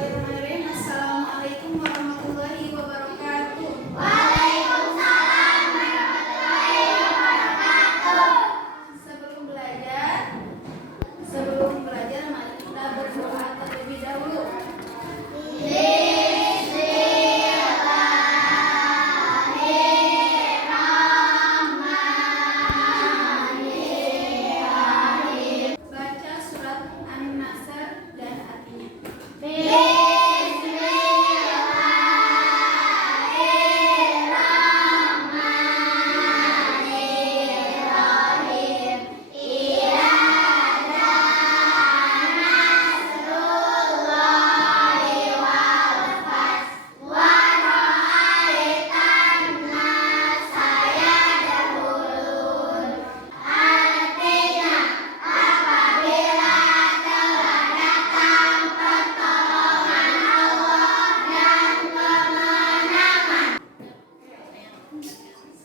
Bismillahirrahmanirrahim. Assalamualaikum warahmatullahi wabarakatuh. Waalaikumsalam warahmatullahi wabarakatuh. Sebelum belajar, mari kita berdoa terlebih dahulu. Baca surat An-Nasr dan artinya.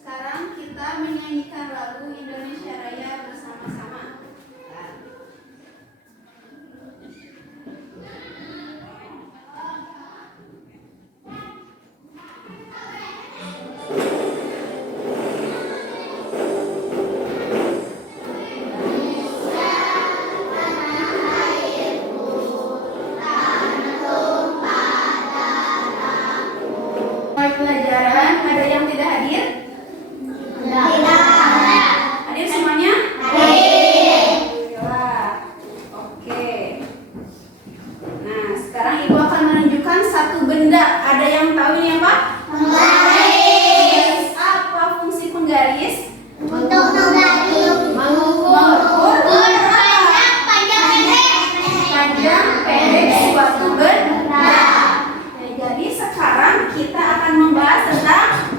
Sekarang kita menyanyikan lagu Indonesia Raya bersama-sama. Mulai pelajaran, ada yang tidak hadir? Hadir semuanya? Alhamdulillah. Oke. Nah, sekarang Ibu akan menunjukkan satu benda. Ada yang tahu ini apa? Penggaris. Apa fungsi penggaris? Untuk mengukur Panjang pendek suatu benda. Oke, jadi sekarang kita akan membahas tentang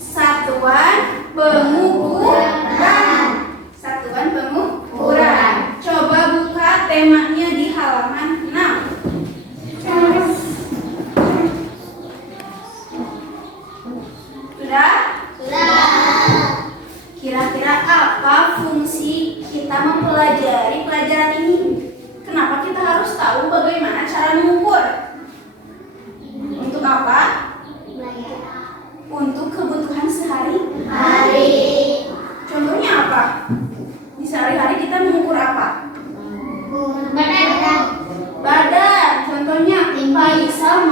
satuan pengukuran. Satuan pengukuran. Coba buka temanya di halaman 6. Sudah? Kira-kira apa fungsi kita mempelajari pelajaran ini? Kenapa kita harus tahu bagaimana cara mengukur? Untuk apa? Untuk kebutuhan sehari-hari. Contohnya apa? Di sehari-hari kita mengukur apa? Badan. Contohnya, Pak Isa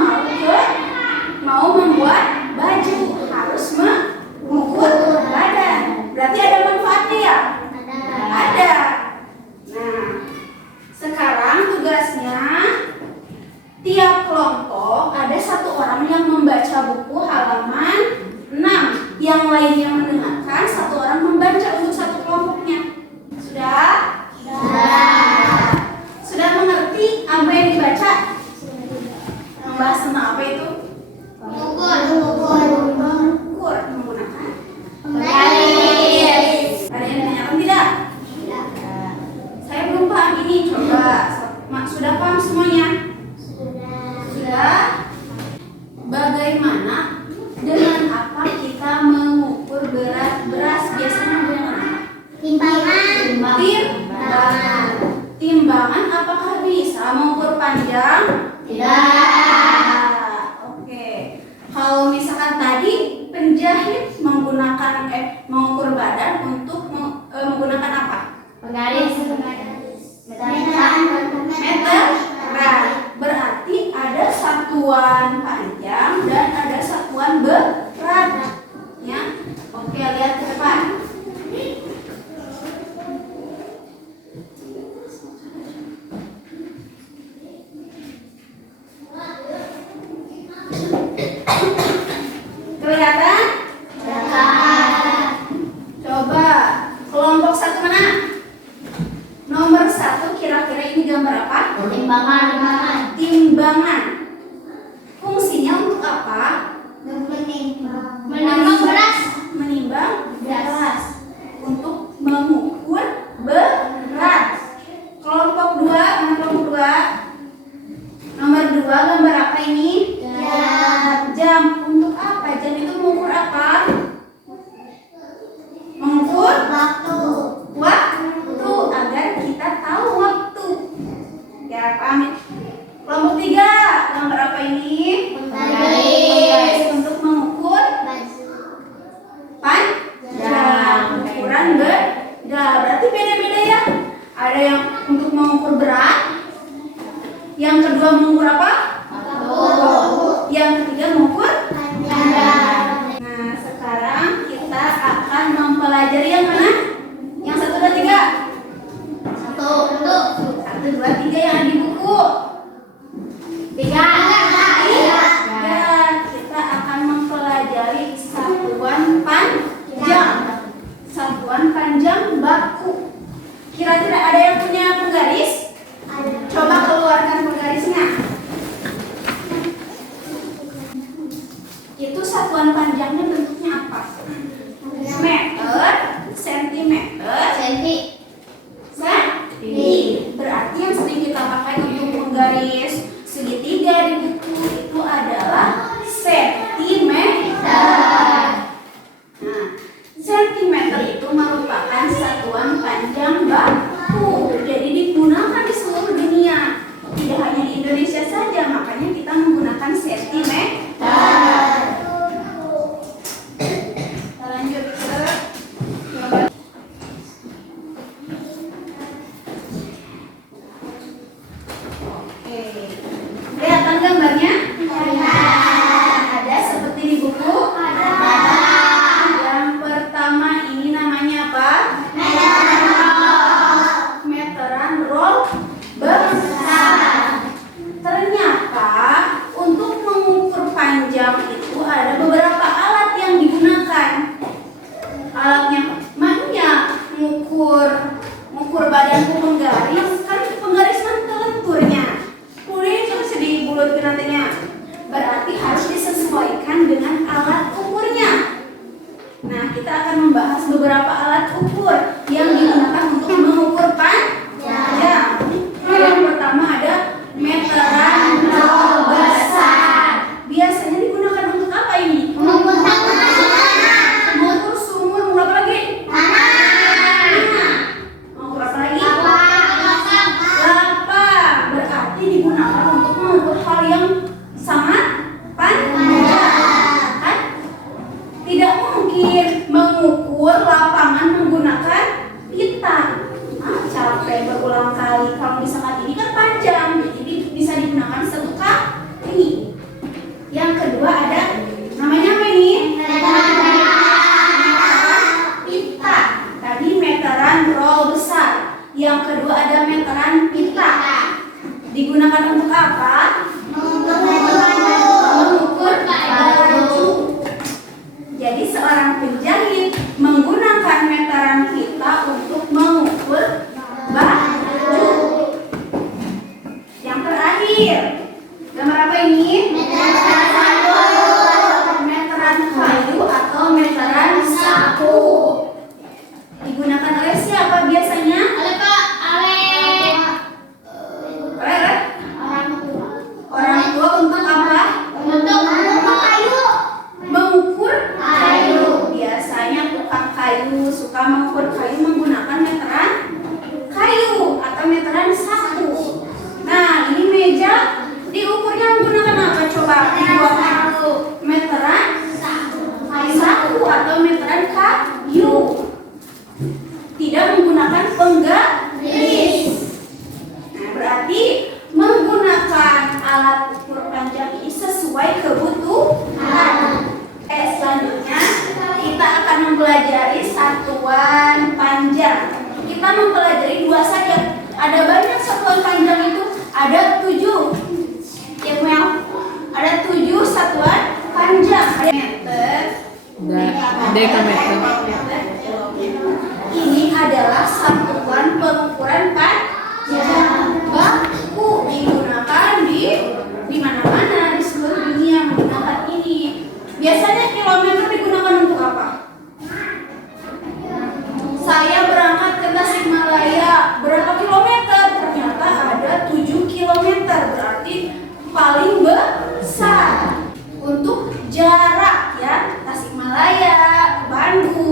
mau membuat baju, harus mengukur badan. Berarti ada manfaatnya ya? Ada. Nah, sekarang tugasnya tiap kelompok ada satu orang yang membaca buku halaman 6. Yang lainnya mendengarkan, satu orang membaca untuk satu kelompoknya. Sudah? Sudah mengerti apa yang dibaca? Membahas tentang apa itu? Mengukur menggunakan Penggaris. Ada yang menanyakan tidak? Saya belum paham ini. Coba. Sudah paham semuanya? Sudah. Bagaimana? Dengan apa kita mengukur berat beras? Biasanya dengan apa? Timbangan. Timbangan apakah bisa mengukur panjang? Oke. Kalau misalkan tadi penjahit mengukur badan untuk menggunakan apa? Meter. Berarti ada satuan panjang dan ada satuan berat. Ya. Oke, lihat ke depan. Kelihatan? Coba kelompok satu mana? Nomor 1, kira-kira ini gambar apa? Timbangan. Fungsinya untuk apa? Menimbang beras. Menimbang beras. Untuk mengukur berat. Kelompok 2, mana kelompok 2? Nomor 2, gambar apa ini? Jam. Untuk apa? Jam itu mengukur apa? Mengukur waktu agar kita tahu waktu. Ya, paham? Kelompok ketiga, gambar apa ini? Penggaris. Untuk mengukur panjang. Ukuran beda. Berarti beda-beda ya. Ada yang untuk mengukur berat. Yang kedua mengukur apa? Yang ketiga mengukur. Nah, sekarang kita akan mempelajari yang mana? Yang 1, 2, 3. 1, 2, 3 yang ada di buku. 3. Kita akan mempelajari satuan panjang. Satuan panjang baku. Kira-kira ada yang punya penggaris? Coba keluarkan penggarisnya. Itu satuan panjangnya bentuknya apa? Meter, sentimeter, senti. Berarti yang sering kita pakai untuk menggaris segitiga di buku itu adalah sentimeter. Nah, sentimeter itu merupakan satuan panjang baku. Jadi digunakan di seluruh dunia, tidak hanya di Indonesia saja. Makanya kita menggunakan sentimeter. Kita lanjut ke gambar. Oke, kelihatan gambarnya? Ada seperti di buku? Yang pertama ini namanya apa? Meteran roll besar. Ternyata untuk mengukur panjang itu ada beberapa alat yang digunakan. Alatnya makanya mengukur badan penggaris kan penggaris lenturnya. Kemudian itu bisa dibulutkan nantinya. Berarti harus disesuaikan dengan alat ukurnya. Nah, kita akan membahas beberapa alat ukur yang digunakan untuk mengukur panjang. Yang pertama ada meteran roll besar. Biasanya digunakan untuk apa ini? Mengukur sumur, mengukur apa lagi? Mengukur apa lagi? Lapang. Berarti digunakan untuk mengukur hal yang sangat panjang. Kan? Tidak mungkin mengukur lapangan menggunakan pita. Capek berulang kali. Kalau misalkan ini kan panjang, jadi bisa digunakan satu kali. Yang kedua ada namanya apa ini? Pita. Tadi meteran roll besar. Yang kedua ada meteran pita. Digunakan untuk apa? Mengukur baju. Jadi seorang penjahit menggunakan meteran pita untuk mengukur baju. Yang terakhir, gambar apa ini? Meteran kayu atau meteran sapu. Digunakan oleh siapa biasanya? Orang tua untuk apa? Mengukur kayu. Biasanya tukang kayu suka mengukur kayu menggunakan meteran kayu atau meteran sapu. Nah, ini meja diukurnya menggunakan apa? Coba dibuatkan meteran sapu atau meteran kayu. Tidak menggunakan penggaris. Nah, berarti menggunakan alat ukur panjang ini sesuai kebutuhan. Selanjutnya kita akan mempelajari satuan panjang. Kita mempelajari 2 saja. Ada banyak satuan panjang itu. Ada 7. Ada 7 satuan panjang. Ada meter, dekameter. Ini adalah satuan pengukuran panjang baku, digunakan di mana-mana di seluruh dunia menggunakan ini. Biasanya kilometer digunakan untuk apa? Saya berangkat ke Tasikmalaya, berapa kilometer? Ternyata ada 7 kilometer, berarti paling besar. Untuk jarak ya, Tasikmalaya, Bandung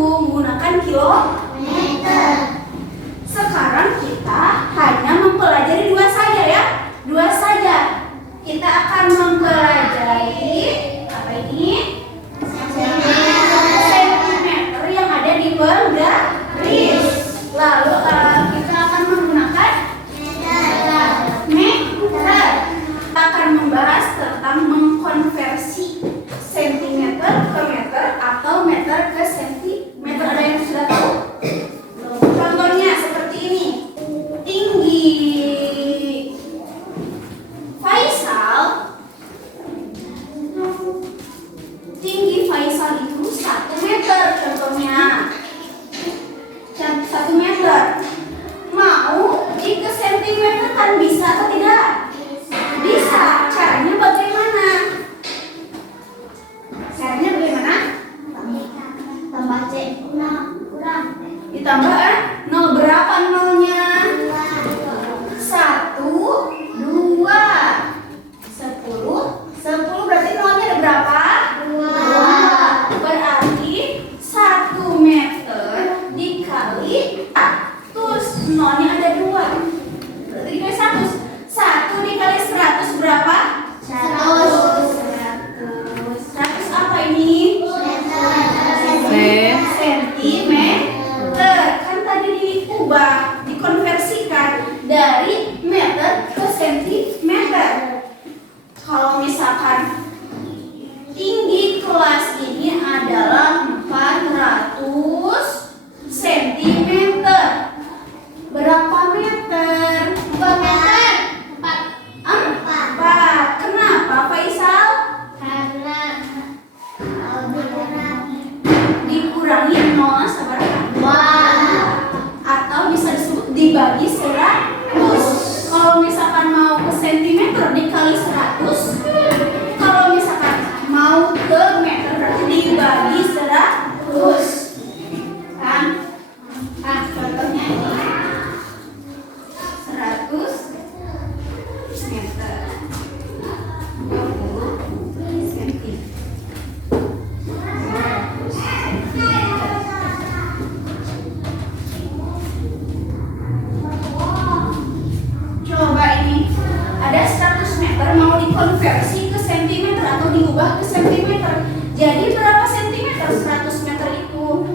ada 100 meter mau dikonversi ke sentimeter atau diubah ke sentimeter. Jadi berapa sentimeter 100 meter itu?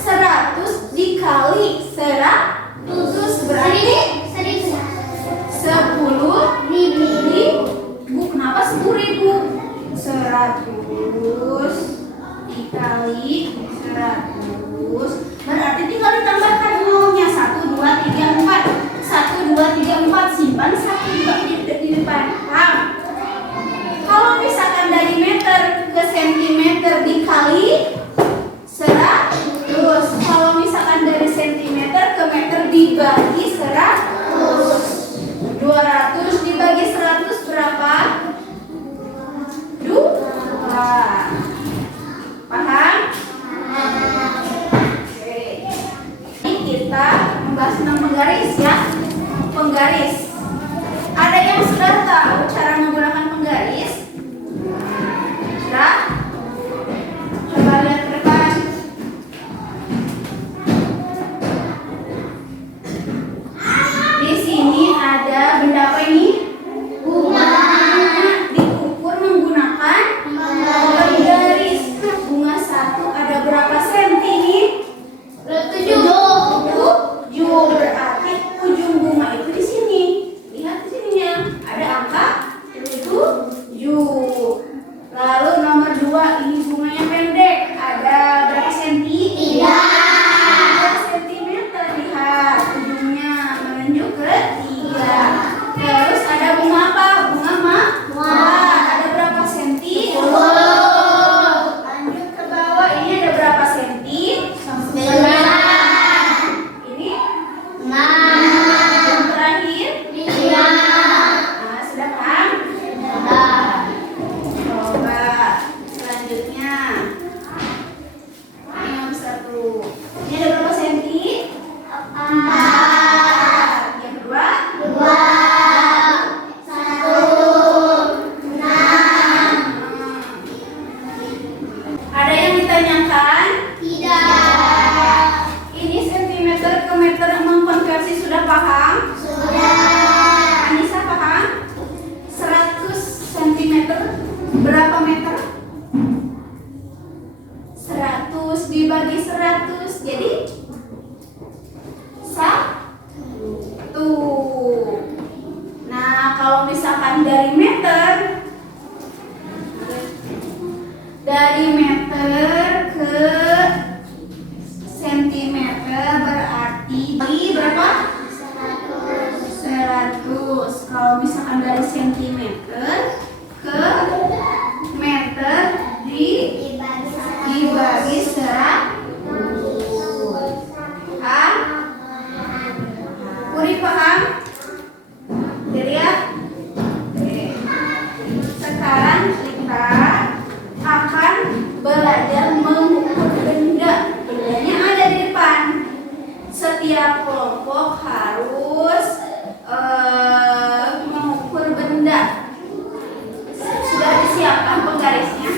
100 dikali 100 berarti 10.000. Kenapa 10.000? 100 dikali 100 berarti tinggal ditambahkan nolnya 1, 2, 3, 4. 1, 2, 3, 4 simpan 1 juga di depan. Paham? Kalau misalkan dari meter ke sentimeter dikali 100. Kalau misalkan dari sentimeter ke meter dibagi 100. 200 dibagi 100 berapa? 2. Paham? Oke. Ini kita membahas tentang penggaris ya. Penggaris. Ada yang sudah tahu cara menggunakan penggaris? Sudah? Coba lihat ke depan. Di sini ada benda apa ini? Bunga. Diukur menggunakan penggaris. Bunga 1 ada berapa senti ini? 7. Berarti ujung bunga itu di sini. Lihat di sininya. Ada angka 7. Lalu nomor 2 ini bunganya pendek. Ada berapa senti? 3 sentimeter. Lihat ujungnya menunjuk ke 3. Terus ada bunga apa? Bunga mawar. Ada berapa senti? 10. Lanjut ke bawah. Ini ada berapa senti? 9. Ini 6. Yang terakhir 5. Nah, sudah kan? Coba selanjutnya. Ini yang 1. Ini ada berapa senti? 4. Yang kedua? 2. 1. 6. Ada yang ditanyakan? Tidak. Ini sentimeter ke meter mengkonversi sudah paham? Sudah. Anissa paham? 100 cm berapa meter? 100 dibagi 100 jadi 1. Nah, kalau misalkan dari meter ke sentimeter berarti di berapa? 100. Kalau misalkan dari sentimeter ke meter dibagi 100. Paham? Puri paham? Dilihat. Oke. Sekarang kita akan belajar mengukur benda. Bendanya ada di depan. Setiap kelompok harus mengukur benda. Sudah disiapkan penggarisnya?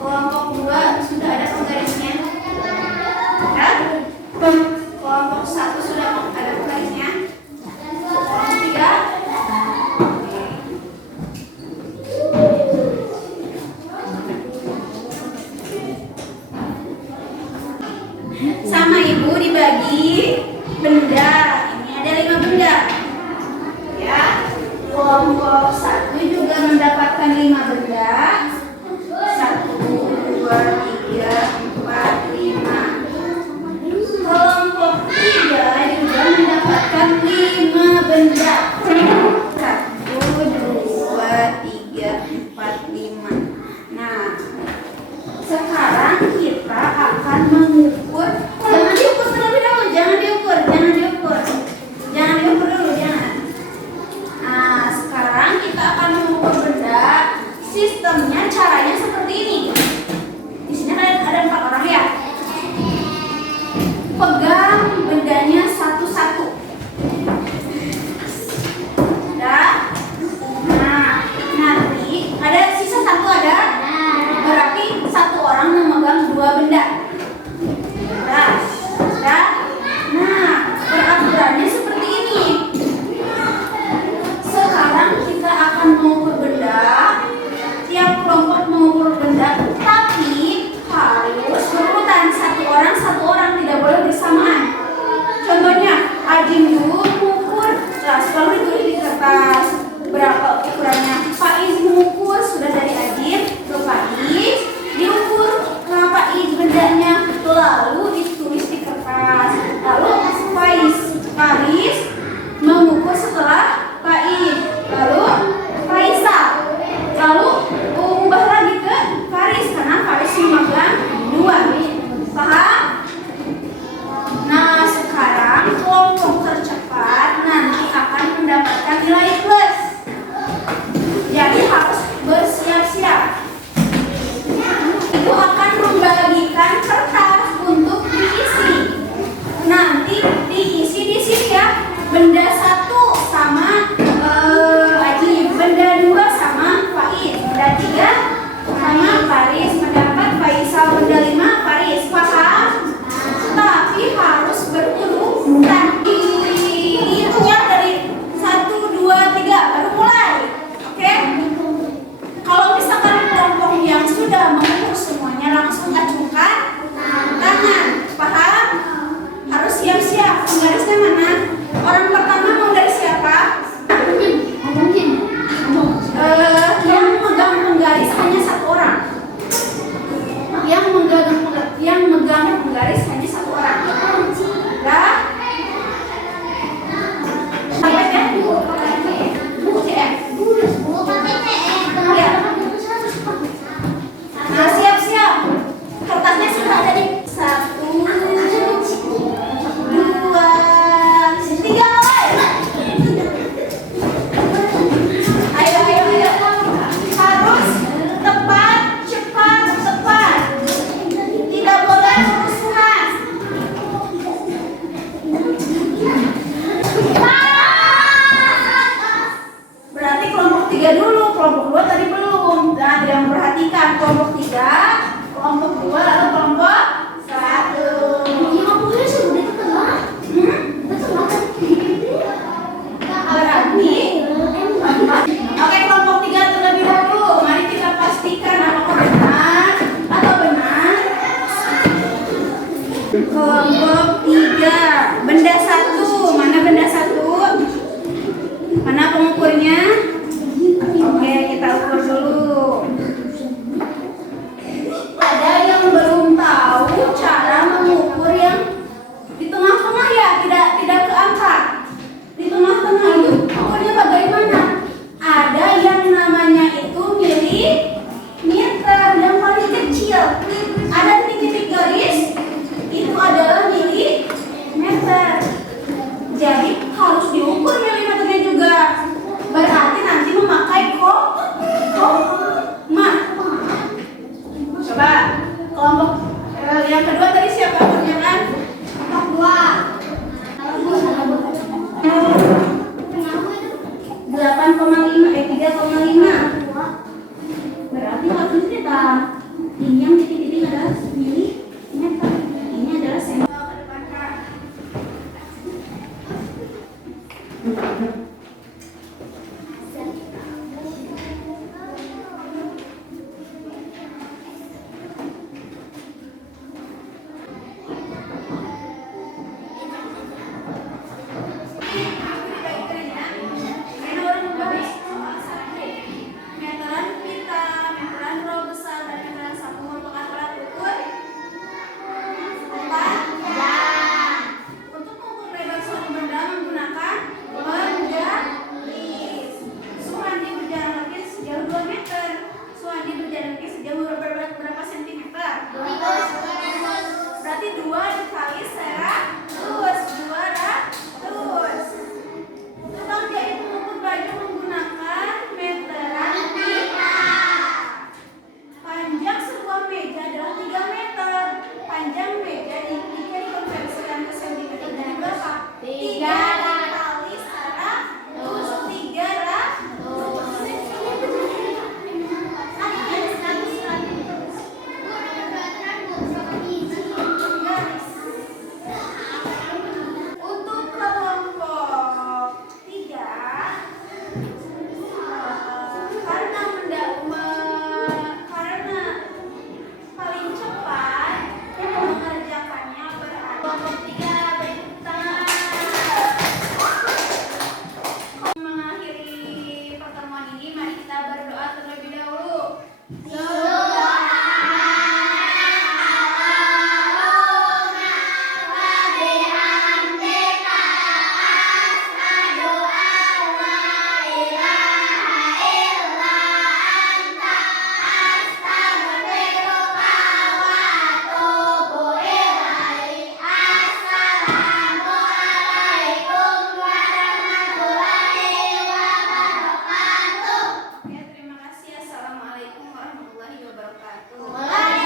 Kelompok 2 sudah ada penggarisnya? Ya? Kelompok 1 sudah ada penggarisnya? Kelompok 3? Sama ibu dibagi benda. Ini ada 5 benda. Ya. Kelompok 1 juga mendapatkan 5 benda. 1, 2, 3, 4, 5. Kelompok 3 juga mendapatkan 5 benda. 1, 2, 3, 4, 5. Nah, sekarang kita akan mengukur. Jangan diukur terlebih dahulu, jangan diukur dulu, jangan. Nah, sekarang kita akan mengukur benda. Sistemnya caranya seperti ini. Di Meteran pita, meteran roll besar, dan meteran sapu merupakan alat ukur empat. Untuk mengukur lebar suatu benda menggunakan penggaris. Suhandi berjalan kaki sejauh 2 meter. Suhandi berjalan kaki sejauh berapa sentimeter? Berarti 2 dikali 100. 200. Tukang jahit mengukur baju